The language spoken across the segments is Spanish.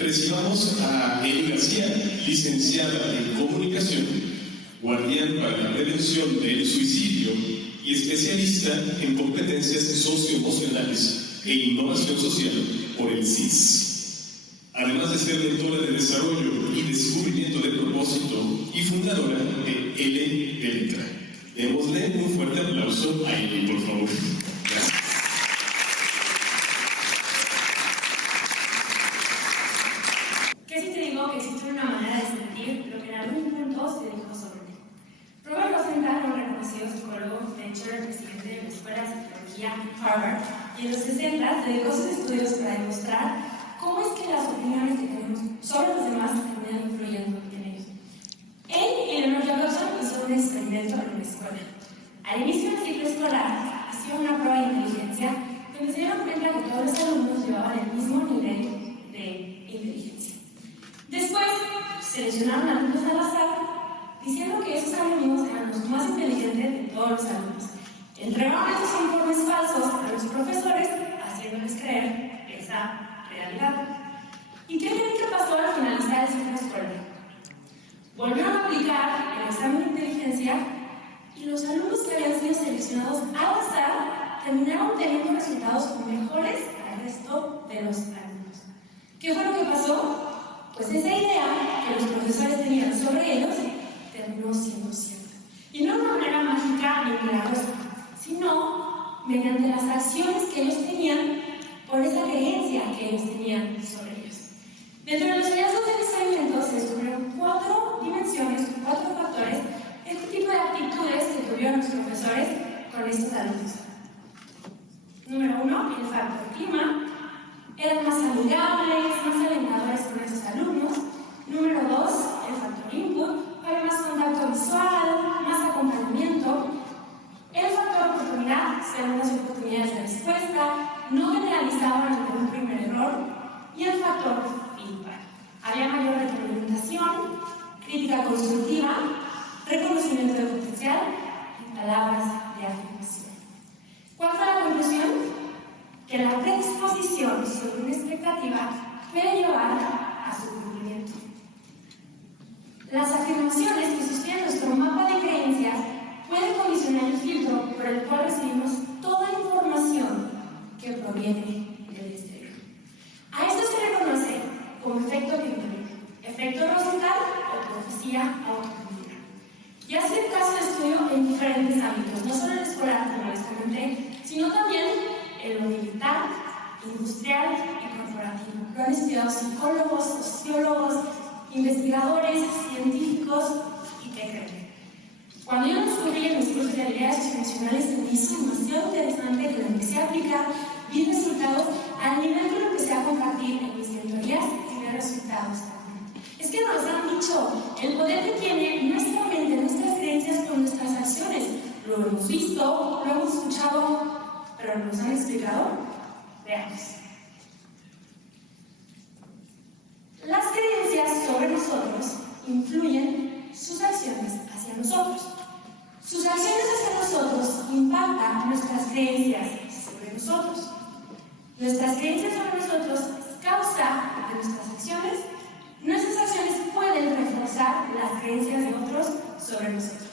Recibamos a Eli García, licenciada en Comunicación, guardián para la prevención del suicidio y especialista en competencias socioemocionales e innovación social por el CIS. Además de ser mentora de desarrollo y descubrimiento de propósito y fundadora de L de Letra. Démosle un fuerte aplauso a Eli, por favor. Gracias. ¿Qué si te digo que existe una manera de sentir lo que en algún punto se dijo sobre ti? Robert Rosenthal, un reconocido psicólogo, de hecho era el presidente de la Escuela de Psicología Harvard, y en los 60 dedicó sus estudios para demostrar cómo es que las opiniones que tenemos sobre los demás terminan influyendo en ellos. Él y Leonard Jacobson hicieron un experimento en una escuela. Al inicio del ciclo escolar, hicieron una prueba de inteligencia donde se dieron cuenta que todos los alumnos llevaban el mismo nivel de inteligencia. Después, seleccionaron alumnos al azar, diciendo que esos alumnos eran los más inteligentes de todos los alumnos. Entregaron esos informes falsos a los profesores, haciéndoles creer esa realidad. ¿Y qué creen que pasó al finalizar el ciclo escolar? Volvieron a aplicar el examen de inteligencia y los alumnos que habían sido seleccionados al azar terminaron teniendo resultados mejores al resto de los alumnos. ¿Qué fue lo que pasó? Pues esa idea que los profesores tenían sobre ellos terminó siendo cierta. Y no de una manera mágica ni milagrosa, sino mediante las acciones que ellos tenían por esa creencia que ellos tenían sobre ellos. Dentro de los hallazgos del experimento se descubrieron 4 dimensiones, 4 factores, este tipo de actitudes que tuvieron los profesores con estos alumnos. Número 1, el factor clima. Eran más amigables, más alentadores con esos alumnos. Número 2, el factor input. Había más contacto visual, más acompañamiento. El factor oportunidad, segundas oportunidades de respuesta, no generalizaban ante un primer error. Y el factor feedback. Había mayor retroalimentación, crítica constructiva, reconocimiento de potencial y palabras de afirmación. ¿Cuál fue la conclusión? Que la predisposición sobre una expectativa puede llevar a su cumplimiento. Las afirmaciones que sostienen nuestro mapa de creencias pueden condicionar el filtro por el cual recibimos toda información que proviene del exterior. A esto se le conoce como efecto Pygmalion, efecto Rosenthal o profecía autocumplida. Y ha sido caso de estudio en diferentes ámbitos, no solo en el escolar, como les comenté, sino también en lo militar, industrial y corporativo. Lo han estudiado psicólogos, sociólogos, investigadores, científicos y ¿qué creen? Cuando yo descubrí en mis cursos de habilidades socioemocionales se me hizo demasiado interesante que lo empecé a aplicar, vi resultados al nivel que lo empecé a compartir en mis mentorías y de resultados también. Es que nos han dicho el poder que tiene nuestra mente, nuestras creencias con nuestras acciones. Lo hemos visto, lo hemos escuchado, pero nos han explicado. Veamos. Las creencias sobre nosotros influyen sus acciones hacia nosotros. Sus acciones hacia nosotros impactan nuestras creencias sobre nosotros. Nuestras creencias sobre nosotros causa de nuestras acciones. Nuestras acciones pueden reforzar las creencias de otros sobre nosotros.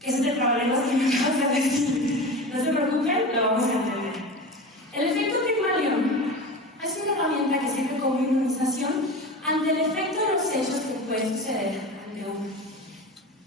¿Qué es el problema que me acabas de decir? No se preocupen, lo vamos a entender. El efecto Pygmalion es una herramienta que sirve como inmunización ante el efecto de los hechos que pueden suceder ante uno.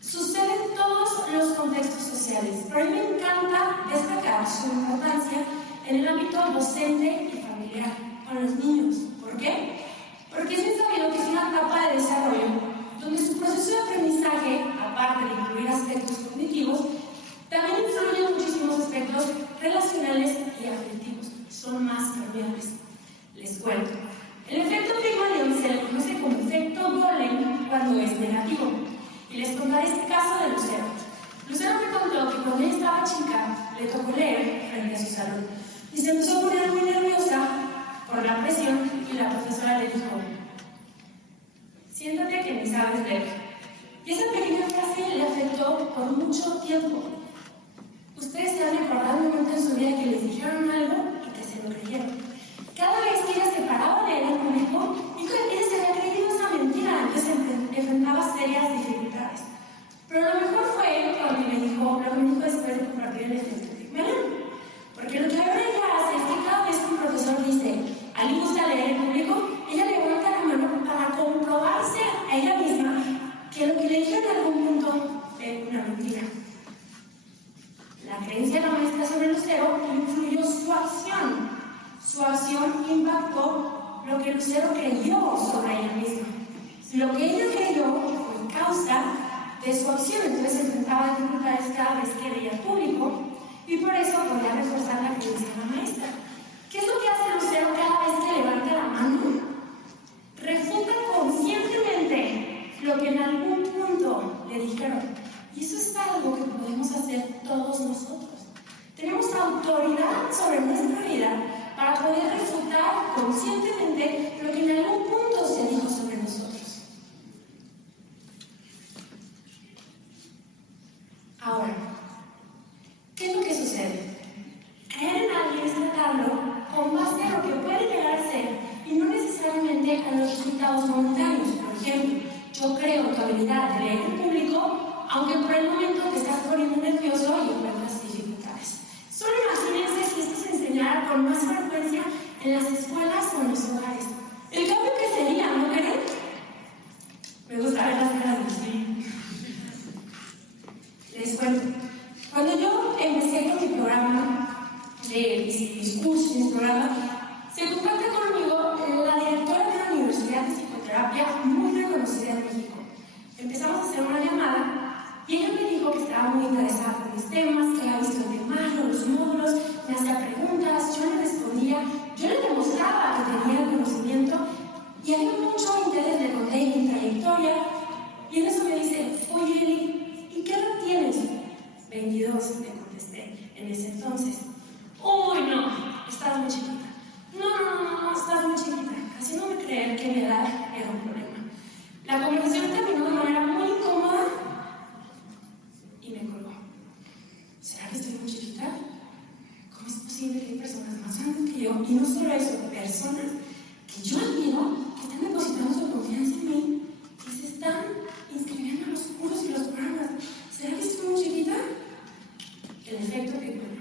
Sucede en todos los contextos sociales, pero a mí me encanta destacar su importancia en el ámbito docente y familiar con los niños. ¿Por qué? Porque es bien sabido que es una etapa de desarrollo donde su proceso de aprendizaje, aparte de incluir aspectos cognitivos, también influyen muchísimos aspectos relacionales y afectivos. Son más cambiables. Les cuento. El efecto Pygmalion se le conoce como efecto Golem cuando es negativo. Y les contaré este caso de Lucero. Lucero me contó que cuando ella estaba chica, le tocó leer frente a su salón. Y se empezó a poner muy nerviosa por la presión y la profesora le dijo: siéntate que ni sabes leer. Y esa pequeña frase le afectó por mucho tiempo. Ustedes se han recordado un momento en su vida que les dijeron algo y que se lo creyeron. Cada vez que ella se paraba a leer en público, dijo que Lucero creyó sobre ella misma. Lo que ella creyó fue causa de su acción, entonces se enfrentaba a dificultades cada vez que veía al público y por eso podía reforzar la creencia de la maestra. ¿Qué es lo que hace Lucero cada vez que levanta la mano? Refuta conscientemente lo que en algún punto le dijeron. Y eso es algo que podemos hacer todos nosotros. Tenemos autoridad sobre nuestra vida para poder refutar conscientemente lo que en algún punto se dijo sobre nosotros. Ahora, ¿qué es lo que sucede? Creer en alguien es tratarlo con base a lo que puede llegar a ser y no necesariamente a los resultados momentáneos. Por ejemplo, yo creo en tu habilidad de leer en público, aunque por el momento te estás poniendo nervioso y encuentras dificultades. Solo imagínense si esto se enseñara con más frecuencia en las escuelas o en los hogares. El cambio que sería, ¿no creen? Me gusta ver las caras de sí. Les cuento. Cuando yo empecé con mi programa de mis cursos, mi programa, se contacta conmigo la directora de una universidad de psicoterapia muy reconocida en México. Empezamos a hacer una llamada y ella me dijo que estaba muy interesada por mis temas, que había visto el temario, los módulos, me hacía preguntas, yo le respondía, yo le demostraba que tenía el conocimiento y había mucho interés, le conté mi trayectoria y en eso me dice, oye Eli, ¿y qué edad tienes? 22, le contesté en ese entonces. Uy, no, estás muy chiquita. No, estás muy chiquita. Haciéndome creer que mi edad era un problema. La conversación terminó de manera muy incómoda y me colgó. ¿Será que estoy muy chiquita? ¿Cómo es posible que hay personas más grandes que yo? Y no solo eso, personas que yo admiro, que están depositando su confianza en mí, que se están inscribiendo a los cursos y los programas. ¿Será que estoy muy chiquita? El efecto que cuenta.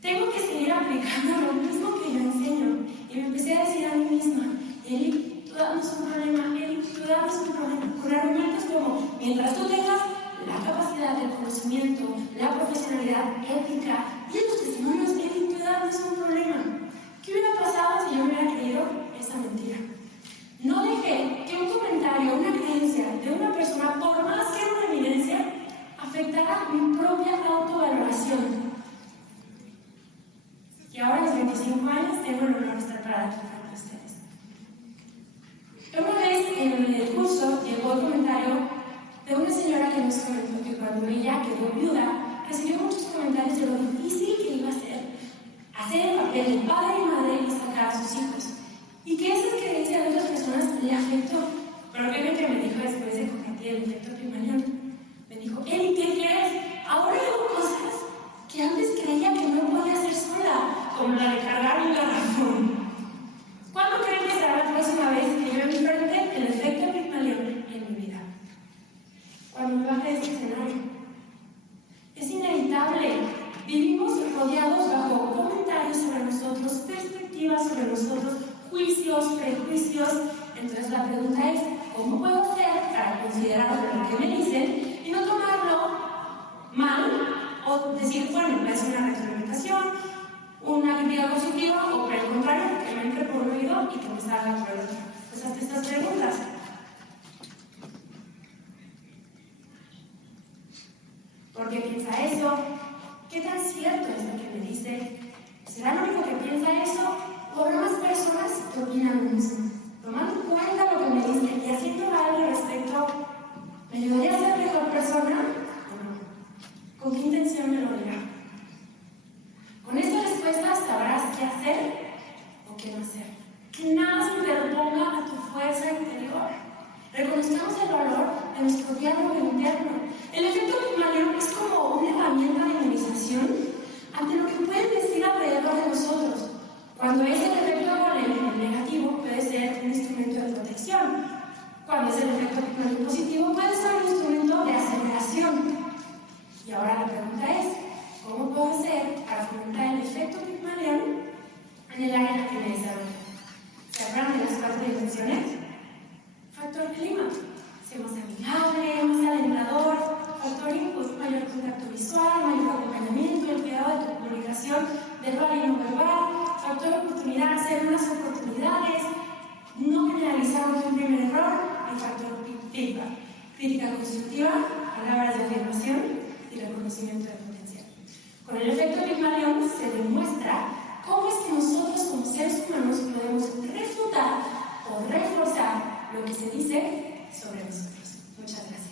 Tengo que seguir aplicando lo mismo que yo enseño. Y me empecé a decir a mí misma, Eli, tú danos un problema, Eli, tú danos un problema. Con argumentos como, mientras tú tengas la capacidad, el conocimiento, la profesionalidad ética y los testimonios, Eli, tú danos un problema. ¿Qué hubiera pasado si yo hubiera creído esa mentira? No dejé que un comentario, una creencia de una persona, por más que era una evidencia, afectará mi propia autovaloración. Y ahora, a los 25 años, tengo el honor de estar parada aquí frente a ustedes. Una vez en el curso llegó el comentario de una señora que nos comentó que cuando ella quedó viuda, recibió muchos comentarios de lo difícil que iba a ser hacer el papel de padre y madre y sacar a sus hijos. Y que esa creencia de otras personas le afectó. Pero ¿qué que me dijo después de compartir el efecto Pigmalión? Me dijo, Eli, ¿qué quieres? Ahora hago cosas que antes creía que no podía hacer sola, como la de cargar un garrafón. ¿Cuándo creen que será la próxima vez que yo enfrente el efecto Pigmalión en mi vida? Cuando me baje de este escenario. Es inevitable. Vivimos rodeados bajo comentarios sobre nosotros, perspectivas sobre nosotros, juicios, prejuicios. Entonces la pregunta es, ¿cómo puedo hacer para considerar lo que me dicen y no tomarlo mal o decir, bueno, es una retroalimentación, una crítica positiva o por el contrario, que me entre por el oído y que me salga por el otro? Pues hasta estas preguntas. ¿Por qué piensa eso? ¿Qué tan cierto es lo que me dice? ¿Será lo único que piensa eso? ¿O habrá más personas que opinan lo mismo? Tomando en cuenta lo que me dice y haciendo algo al respecto, ¿me ayudaría a ser mejor persona o no? ¿Con qué intención me lo dirá? Con esta respuesta sabrás qué hacer o qué no hacer. Que nada se interponga a tu fuerza interior. Reconozcamos el valor de nuestro diálogo interno. El efecto Pigmalión es como una herramienta de inmunización ante lo que pueden decir alrededor de nosotros. Cuando es el efecto negativo, puede ser un instrumento de protección. Cuando es el efecto Pigmalión positivo, puede ser un instrumento de aceleración. Y ahora la pregunta es, ¿cómo puedo hacer para fomentar el efecto Pigmalión en el área en la que me desarrollo? ¿Se acuerdan de las 4 dimensiones? Factor clima. Ser más amigable, más alentador. Factor input, mayor contacto visual, mayor acompañamiento, el cuidado de tu comunicación verbal y no verbal. Factor oportunidad, hacer unas oportunidades, analizamos un primer error, el factor feedback, crítica constructiva, palabras de afirmación y reconocimiento de potencial. Con el efecto Pigmalión se demuestra cómo es que nosotros como seres humanos podemos refutar o reforzar lo que se dice sobre nosotros. Muchas gracias.